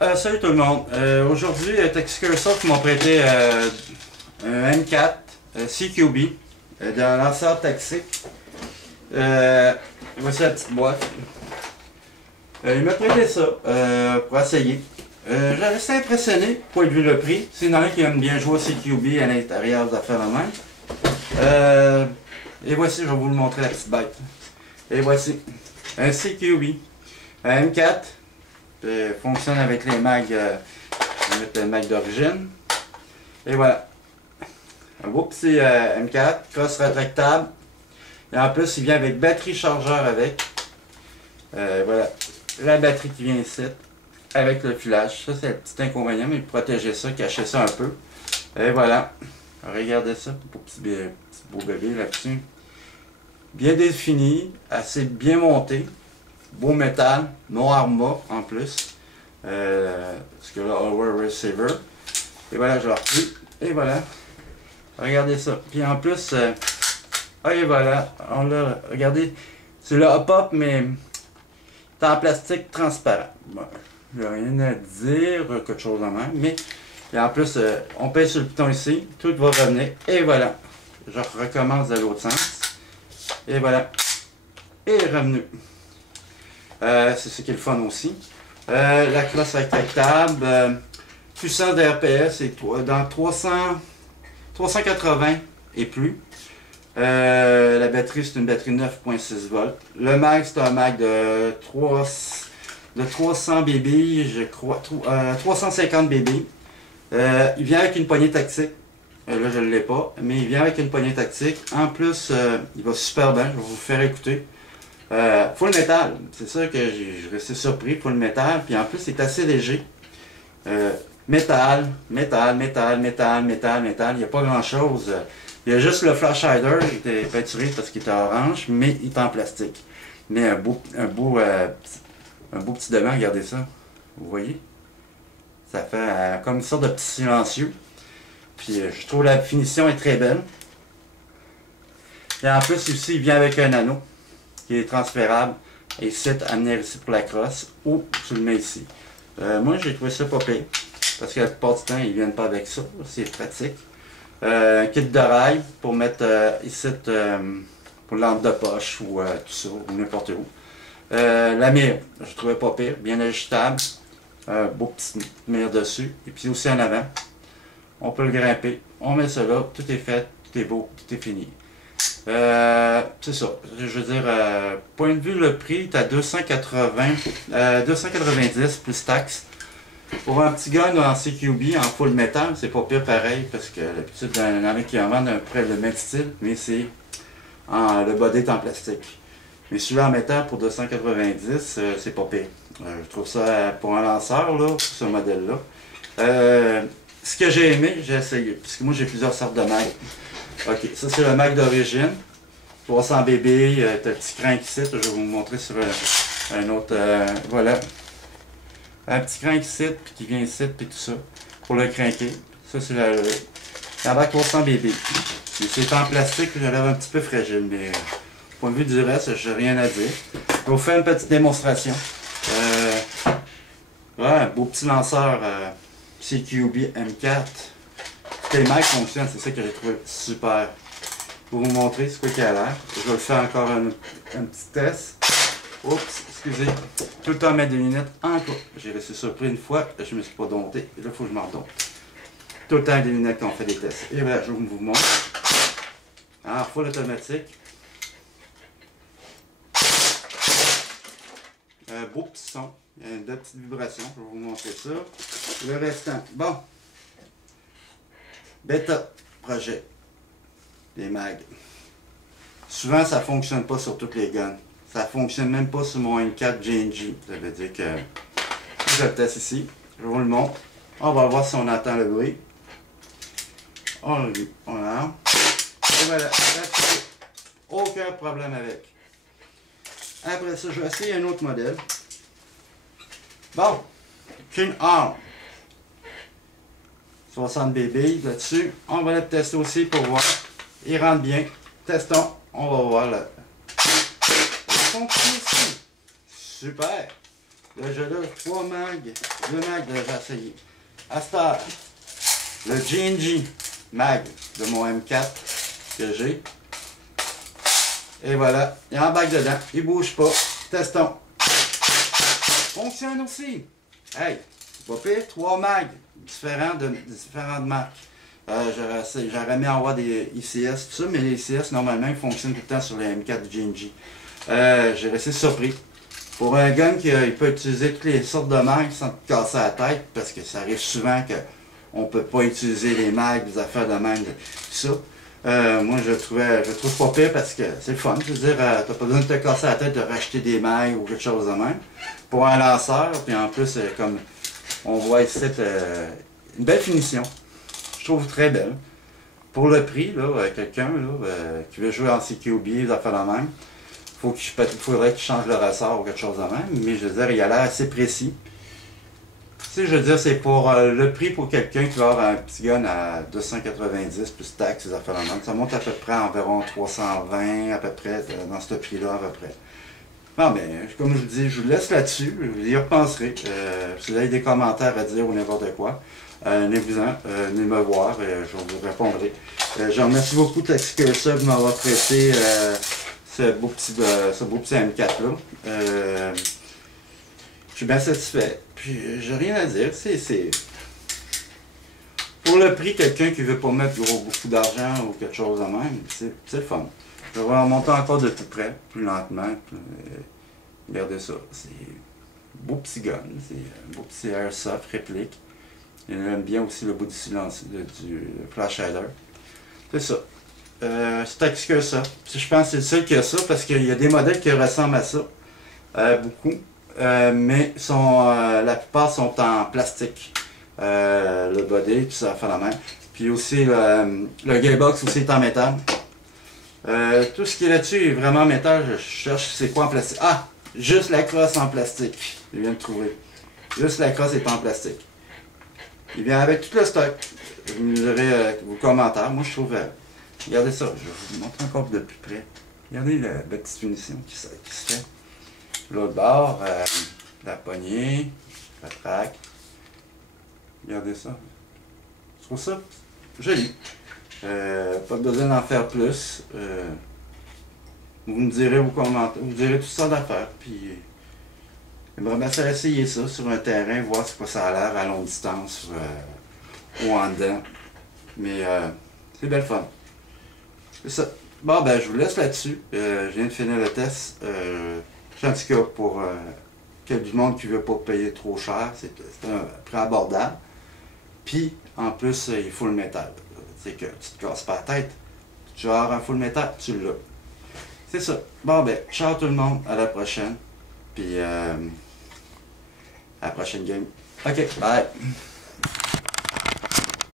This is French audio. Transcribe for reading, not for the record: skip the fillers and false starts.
Salut tout le monde. Aujourd'hui, Taxicursor qui m'ont prêté un M4 CQB d'un lanceur taxi. Voici la petite boîte. Il m'a prêté ça pour essayer. J'avais été impressionné, point de vue le prix. C'est dans les qui aiment bien jouer au CQB à l'intérieur d'affaires de même. Et voici, je vais vous le montrer la petite bête. Et voici, un CQB, un M4. Fonctionne avec les mags, les mags d'origine. Et voilà. Un beau petit M4, crosse rétractable. Et en plus, il vient avec batterie chargeur avec. Voilà. La batterie qui vient ici, avec le filage. Ça, c'est le petit inconvénient, mais protéger ça, cacher ça un peu. Et voilà. Regardez ça, petit beau bébé là-dessus. Bien défini, assez bien monté. Beau métal, noir mat en plus. Parce que là, All Receiver. Et voilà, je l'ai repris. Et voilà. Regardez ça. Puis en plus, et voilà. On l'a. Regardez. C'est le hop-up, mais c'est en plastique transparent. Bon, j'ai rien à dire, quelque chose de même. Mais et en plus, on pèse sur le piton ici. Tout va revenir. Et voilà. Je recommence de l'autre sens. Et voilà. Et revenu. C'est ce qui est le fun aussi. La crosse rétractable, puissance de RPS est dans 380 et plus. La batterie, c'est une batterie 9.6 volts. Le mag, c'est un mag de 300 BB, je crois, 350 BB. Il vient avec une poignée tactique. Là, je ne l'ai pas, mais il vient avec une poignée tactique. En plus, il va super bien. Je vais vous faire écouter. Full métal, c'est ça que je restais surpris, full métal, puis en plus c'est assez léger. Métal, il n'y a pas grand chose. Il y a juste le flash hider, il était peinturé parce qu'il était orange, mais il est en plastique. Mais un beau petit devant, regardez ça, vous voyez? Ça fait comme une sorte de petit silencieux. Puis je trouve la finition est très belle. Et en plus aussi, il vient avec un anneau qui est transférable et c'est amené ici pour la crosse ou tu le mets ici. Moi j'ai trouvé ça pas pire parce que la plupart du temps ils viennent pas avec ça, c'est pratique. Un kit de rail pour mettre ici pour lampe de poche ou tout ça ou n'importe où. La mire, je trouvais pas pire, bien ajustable, beau petit mire dessus et puis aussi en avant. On peut le grimper, on met ça là, tout est fait, tout est beau, tout est fini. C'est ça, je veux dire, point de vue le prix, tu as 290 plus taxes. Pour un petit gun en CQB, en full métal, c'est pas pire pareil, parce que l'habitude il y en a qui en vendent à peu près le même style, mais c'est le body est en plastique. Mais celui-là en métal pour 290, c'est pas pire. Je trouve ça, pour un lanceur, là, pour ce modèle-là. Ce que j'ai aimé, j'ai essayé, puisque moi j'ai plusieurs sortes de mags. Ok, ça c'est le mag d'origine. 300 BB, t'as le petit crank ici, je vais vous montrer sur un autre, voilà. Un petit crank ici, puis qui vient ici, puis tout ça, pour le cranker. Ça c'est le mag 300 BB. C'est en plastique, j'ai l'air un petit peu fragile, mais au point de vue du reste, j'ai rien à dire. Je vais vous faire une petite démonstration. Voilà, un beau petit lanceur CQB M4. Les mags fonctionnent, c'est ça que j'ai trouvé super. Pour vous montrer ce qu'il a l'air. Je vais le faire encore un petit test. Oups, excusez. Tout le temps mettre des lunettes encore. J'ai resté surpris une fois, je me suis pas dompté. Et là, il faut que je m'en redompte. Tout le temps des lunettes quand on fait des tests. Et voilà, je vous montre. En full automatique. Beau petit son. Il y a deux petites vibrations. Je vais vous montrer ça. Le restant. Bon. Bêta projet des mags. Souvent ça fonctionne pas sur toutes les guns. Ça fonctionne même pas sur mon M4 JNG. Ça veut dire que je le teste ici. Je vous le montre. On va voir si on entend le bruit. On a. Et voilà. Aucun problème avec. Après ça, je vais essayer un autre modèle. Bon. King Arm. 60 BB là-dessus. On va le tester aussi pour voir. Il rentre bien. Testons. On va voir le fonction ici. Super. Déjà là, 3 mags, 2 mags déjà essayé. À cette heure, le G&G mag de mon M4 que j'ai. Et voilà, il embarque dedans, il bouge pas. Testons. Fonctionne aussi. Hey, c'est pas pire, 3 mags différentes marques. J'aurais aimé avoir des ICS, tout ça, mais les ICS, normalement, ils fonctionnent tout le temps sur les M4 G&G. J'ai resté surpris. Pour un gun qui peut utiliser toutes les sortes de mags sans te casser la tête, parce que ça arrive souvent qu'on ne peut pas utiliser les mags, des affaires de même, tout ça. Moi, je trouve pas pire parce que c'est le fun. Je veux dire, t'as pas besoin de te casser la tête de racheter des mags ou quelque chose de même. Pour un lanceur, puis en plus, comme on voit ici, une belle finition. Je trouve très belle. Pour le prix, là, quelqu'un qui veut jouer en CQB, des affaires de même, faudrait qu'il change le ressort ou quelque chose de même. Mais je veux dire, il a l'air assez précis. Tu sais, je veux dire, c'est pour le prix pour quelqu'un qui va avoir un petit gun à 290 plus taxes, ces affaires de même. Ça monte à peu près à environ 320, à peu près, dans ce prix-là, à peu près. Non, mais comme je vous dis, je vous laisse là-dessus. Vous y repenserez. Si vous avez des commentaires à dire ou n'importe quoi, venez-vous-en, venez me voir, je vous répondrai. Je remercie beaucoup Tactical Sub de m'avoir prêté ce beau petit M4-là. Je suis bien satisfait. Puis, j'ai rien à dire. C'est pour le prix, quelqu'un qui veut pas mettre beaucoup d'argent ou quelque chose de même, c'est le fun. Je vais remonter encore de plus près, plus lentement. Regardez ça. C'est un beau petit gun. C'est un beau petit airsoft réplique. Il aime bien aussi le bout du silence du flash shader. C'est ça. C'est Tactical ça. Je pense que c'est le seul qui a ça parce qu'il y a des modèles qui ressemblent à ça. Beaucoup. Mais la plupart sont en plastique. Le body, tout ça fait la même. Puis aussi le gearbox aussi est en métal. Tout ce qui est là-dessus est vraiment en métal. Je cherche c'est quoi en plastique. Ah! Juste la crosse en plastique. Je viens de trouver. Juste la crosse est en plastique. Il vient avec tout le stock. Vous direz vos commentaires. Moi je trouve. Regardez ça. Je vais vous montrer encore de plus près. Regardez la petite finition qui se fait. L'autre bord, la poignée, la traque. Regardez ça. Je trouve ça joli. Pas besoin d'en faire plus. Vous me direz vos commentaires, vous me direz toutes sortes d'affaires. Puis, j'aimerais bien faire essayer ça sur un terrain, voir ce que ça a l'air à longue distance ou en dedans. Mais c'est belle fun. C'est ça. Bon, ben, je vous laisse là-dessus. Je viens de finir le test. En tout cas, pour du monde qui ne veut pas payer trop cher, c'est un prix abordable. Puis, en plus, il faut le métal. C'est que tu te casses pas la tête. Tu vas avoir un full métal, tu l'as. C'est ça. Bon, ben, ciao tout le monde. À la prochaine. Puis, à la prochaine game. OK, bye.